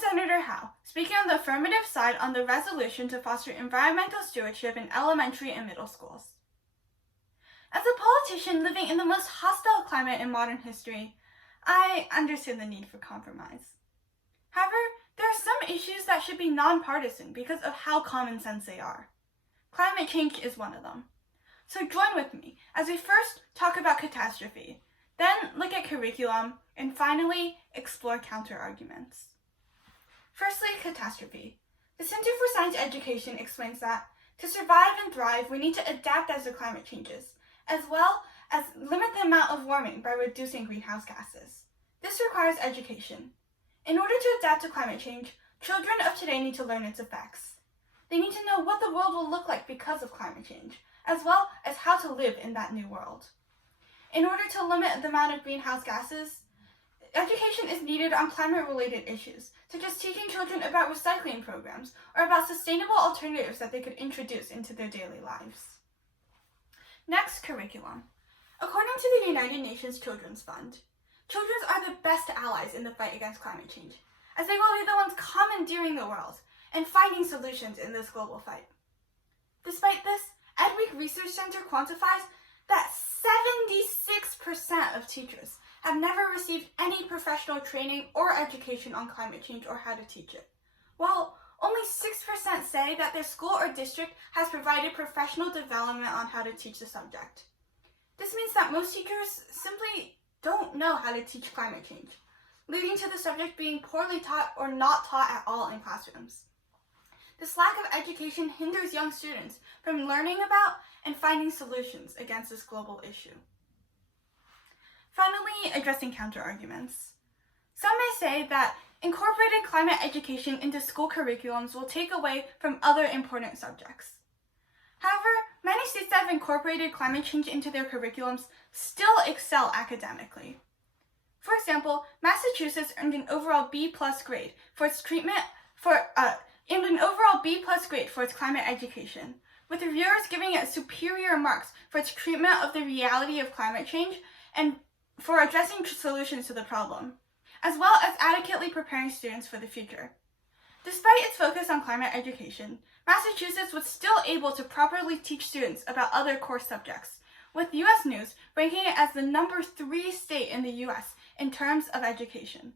Senator Hao, speaking on the affirmative side on the resolution to foster environmental stewardship in elementary and middle schools. As a politician living in the most hostile climate in modern history, I understand the need for compromise. However, there are some issues that should be nonpartisan because of how common sense they are. Climate change is one of them. So join with me as we first talk about catastrophe, then look at curriculum, and finally explore counter-arguments. Firstly, catastrophe. The Center for Science Education explains that to survive and thrive, we need to adapt as the climate changes, as well as limit the amount of warming by reducing greenhouse gases. This requires education. In order to adapt to climate change, children of today need to learn its effects. They need to know what the world will look like because of climate change, as well as how to live in that new world. In order to limit the amount of greenhouse gases, education is needed on climate-related issues, such as teaching children about recycling programs or about sustainable alternatives that they could introduce into their daily lives. Next, curriculum. According to the United Nations Children's Fund, children are the best allies in the fight against climate change, as they will be the ones commandeering the world and finding solutions in this global fight. Despite this, EdWeek Research Center quantifies that 76% of teachers have never received any professional training or education on climate change or how to teach it, while only 6% say that their school or district has provided professional development on how to teach the subject. This means that most teachers simply don't know how to teach climate change, leading to the subject being poorly taught or not taught at all in classrooms. This lack of education hinders young students from learning about and finding solutions against this global issue. Finally, addressing counterarguments. Some may say that incorporating climate education into school curriculums will take away from other important subjects. However, many states that have incorporated climate change into their curriculums still excel academically. For example, Massachusetts earned an overall B+ grade for its climate education, with reviewers giving it superior marks for its treatment of the reality of climate change and for addressing solutions to the problem, as well as adequately preparing students for the future. Despite its focus on climate education, Massachusetts was still able to properly teach students about other core subjects, with U.S. News ranking it as the number 3 state in the U.S. in terms of education.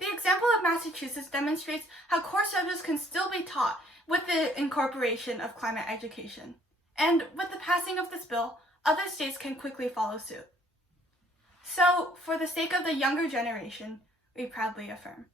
The example of Massachusetts demonstrates how core subjects can still be taught with the incorporation of climate education. And with the passing of this bill, other states can quickly follow suit. So, for the sake of the younger generation, we proudly affirm.